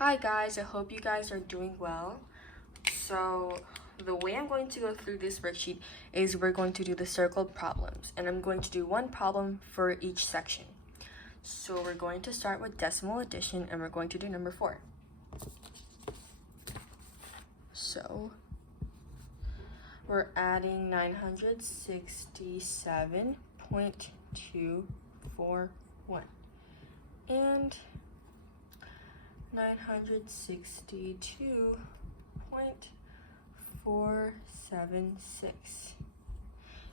Hi guys, I hope you guys are doing well. So the way I'm going to go through this worksheet is we're going to do the circled problems, and I'm going to do one problem for each section. So we're going to start with decimal addition, and we're going to do number 4. So we're adding 967.241 and 962.476.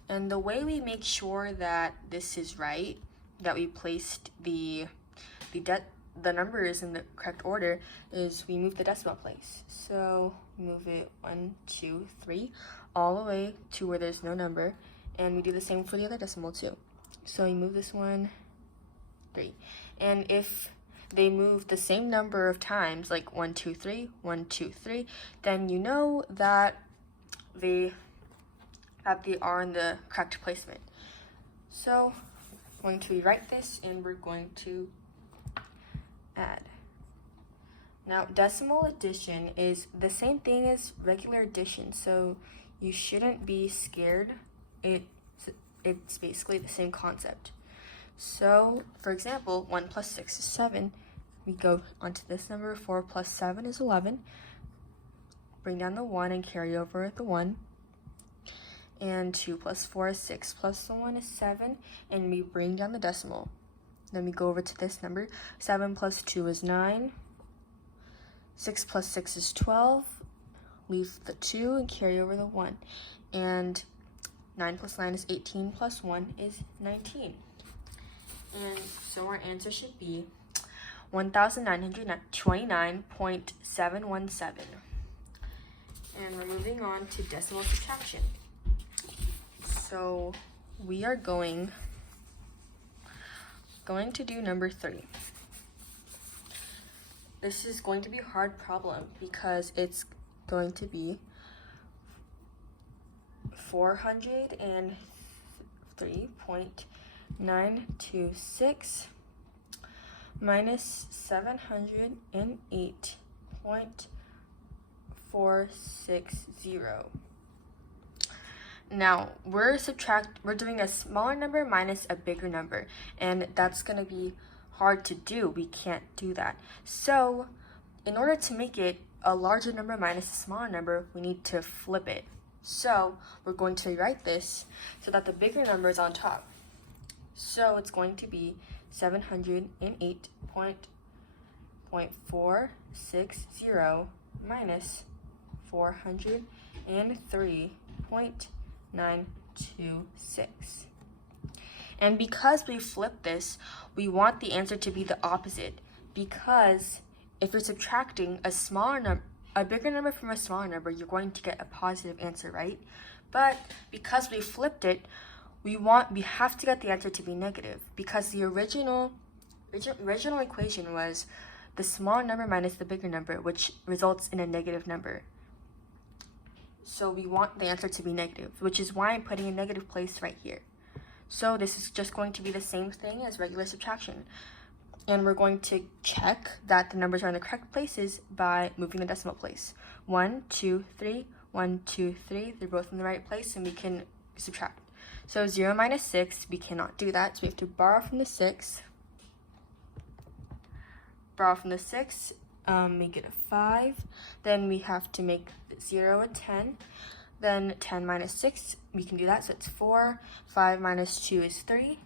And the way we make sure that this is right, that we placed the numbers in the correct order, is we move the decimal place. So move it 1, 2, 3 all the way to where there's no number, and we do the same for the other decimal too. So we move this 1, 3, and if they move the same number of times, like 1, 2, 3, 1, 2, 3, then you know that they are in the correct placement. So I'm going to rewrite this, and we're going to add. Now, decimal addition is the same thing as regular addition, so you shouldn't be scared. It's basically the same concept. So, for example, 1 plus 6 is 7. We go onto this number. 4 plus 7 is 11. Bring down the 1 and carry over the 1. And 2 plus 4 is 6 plus the 1 is 7. And we bring down the decimal. Then we go over to this number. 7 plus 2 is 9. 6 plus 6 is 12. Leave the 2 and carry over the 1. And 9 plus 9 is 18 plus 1 is 19. And so our answer should be 1,929.717. And we're moving on to decimal subtraction. So we are going to do number 3. This is going to be a hard problem because it's going to be 403.926 minus 708.460. Now we're doing a smaller number minus a bigger number, and that's going to be hard to do. We can't do that. So in order to make it a larger number minus a smaller number, we need to flip it. So we're going to rewrite this so that the bigger number is on top. So it's going to be 708.460 minus 403.926. And because we flipped this, we want the answer to be the opposite, because if you're subtracting a bigger number from a smaller number, you're going to get a positive answer, right? But because we flipped it, we have to get the answer to be negative, because the original equation was the smaller number minus the bigger number, which results in a negative number. So we want the answer to be negative, which is why I'm putting a negative place right here. So this is just going to be the same thing as regular subtraction. And we're going to check that the numbers are in the correct places by moving the decimal place. 1, 2, 3, 1, 2, 3. They're both in the right place, and we can subtract. So 0 minus 6, we cannot do that, so we have to borrow from the 6. Borrow from the 6, make it a 5. Then we have to make 0 a 10. Then 10 minus 6, we can do that, so it's 4. 5 minus 2 is 3.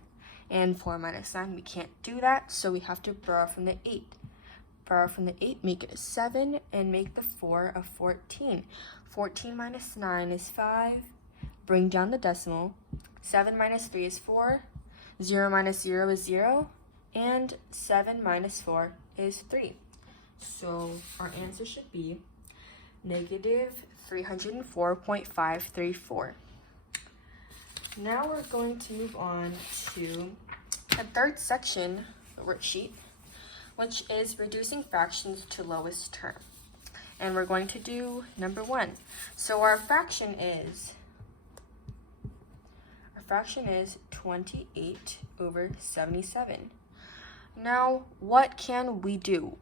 And 4 minus 9, we can't do that, so we have to borrow from the 8. Borrow from the 8, make it a 7, and make the 4 a 14. 14 minus 9 is 5. Bring down the decimal. 7 minus 3 is 4. 0 minus 0 is 0. And 7 minus 4 is 3. So our answer should be negative 304.534. Now we're going to move on to the third section of the worksheet, which is reducing fractions to lowest term. And we're going to do number 1. So our fraction is 28 over 77. Now, what can we do?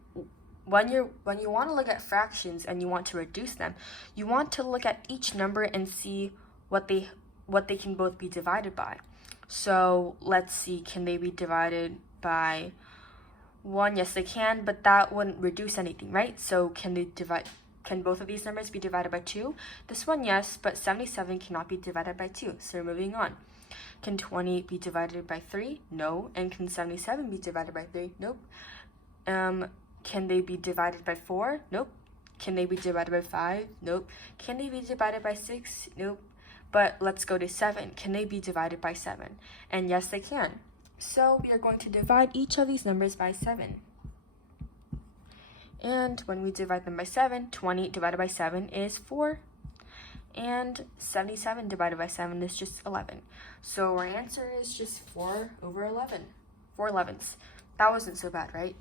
when you want to look at fractions and you want to reduce them, you want to look at each number and see what they can both be divided by. So let's see, can they be divided by 1? Yes, they can, but that wouldn't reduce anything, right? So can both of these numbers be divided by 2? This one, yes, but 77 cannot be divided by 2. So we're moving on. Can 20 be divided by 3? No. And can 77 be divided by 3? Nope. Can they be divided by 4? Nope. Can they be divided by 5? Nope. Can they be divided by 6? Nope. But let's go to 7. Can they be divided by 7? And yes, they can. So we are going to divide each of these numbers by 7. And when we divide them by 7, 20 divided by 7 is 4. And 77 divided by 7 is just 11. So our answer is just 4 over 11. 4 11ths. That wasn't so bad, right?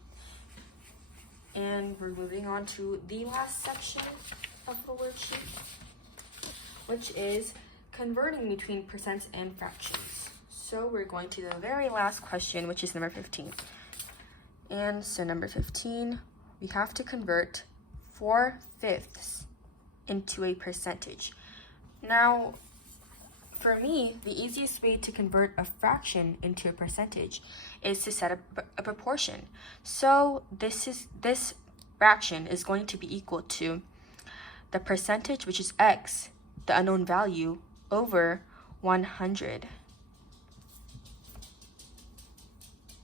And we're moving on to the last section of the worksheet, which is converting between percents and fractions. So we're going to the very last question, which is number 15. And so number 15, we have to convert 4/5 into a percentage. Now, for me, the easiest way to convert a fraction into a percentage is to set up a proportion. So this fraction is going to be equal to the percentage, which is x, the unknown value, over 100.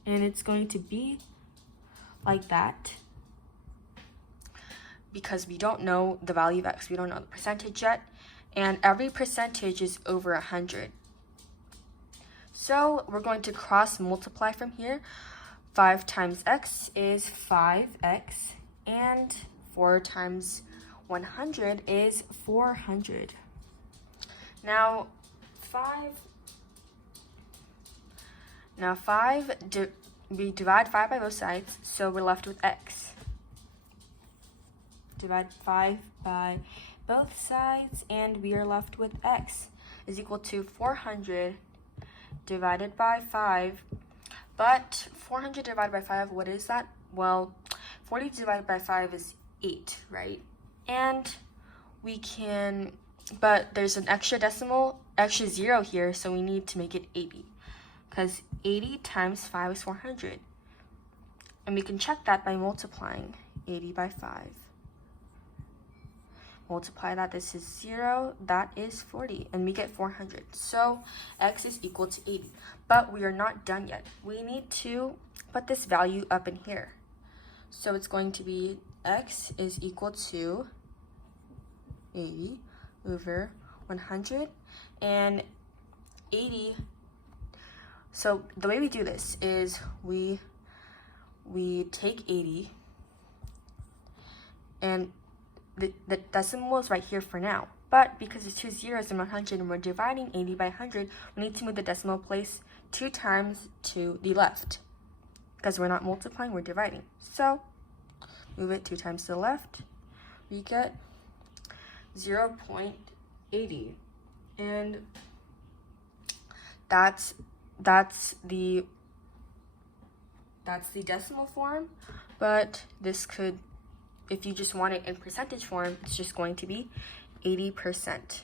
And it's going to be like that because we don't know the value of x. We don't know the percentage yet. And every percentage is over 100. So we're going to cross multiply from here. 5 times x is 5x, and 4 times 100 is 400. Now, we divide 5 by both sides, so we're left with x. Divide 5 by both sides, and we are left with x is equal to 400 divided by 5. But 400 divided by 5, what is that? Well, 40 divided by 5 is 8, right? And we can, but there's an extra zero here, so we need to make it 80. Because 80 times 5 is 400. And we can check that by multiplying 80 by 5. Multiply that, this is 0, that is 40, and we get 400. So x is equal to 80. But we are not done yet. We need to put this value up in here. So it's going to be x is equal to 80 over 100, and 80. So the way we do this is we take 80, and the decimal is right here for now. But because there's 2 zeros in 100 and we're dividing 80 by 100, we need to move the decimal place 2 times to the left. Because we're not multiplying, we're dividing. So move it 2 times to the left. We get 0.80. And that's the decimal form, but this could, if you just want it in percentage form, it's just going to be 80%.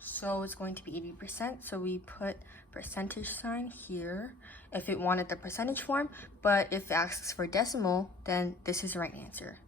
So it's going to be 80%, so we put percentage sign here if it wanted the percentage form, but if it asks for decimal, then this is the right answer.